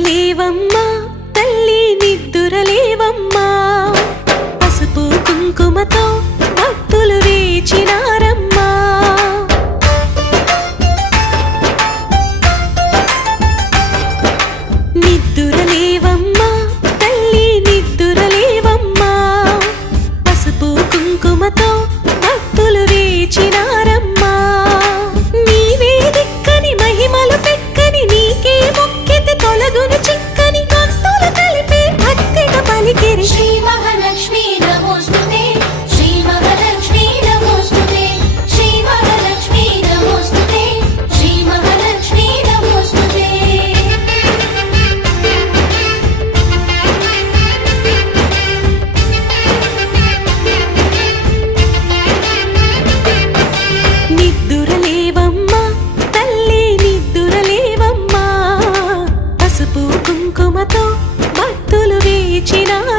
నిద్దురలేవమ్మా తల్లి నిద్దురలేవమ్మా పసుపు కుంకుమతో భక్తులు వేచినారమ్మా నిద్దురలేవమ్మా తల్లి నిద్దురలేవమ్మా పసుపు కుంకుమతో భక్తులు వేచినారమ్మా నీవే దిక్కని మహిమలు పెక్కని నీకే మొక్కితే తొలగును చిక్కని భక్తులు కలిపే భక్తిగా పలికిరి శ్రీ మహాలక్ష్మీ నమోస్తుతే శ్రీ మహాలక్ష్మీ నమోస్తుతే శ్రీ మహాలక్ష్మీ నమోస్తుతే శ్రీ మహాలక్ష్మీ నమోస్తుతే నిద్దురలేవమ్మా తల్లి నిద్దురలేవమ్మా పసుపు కుంకుమతో భక్తులు వేచినారమ్మా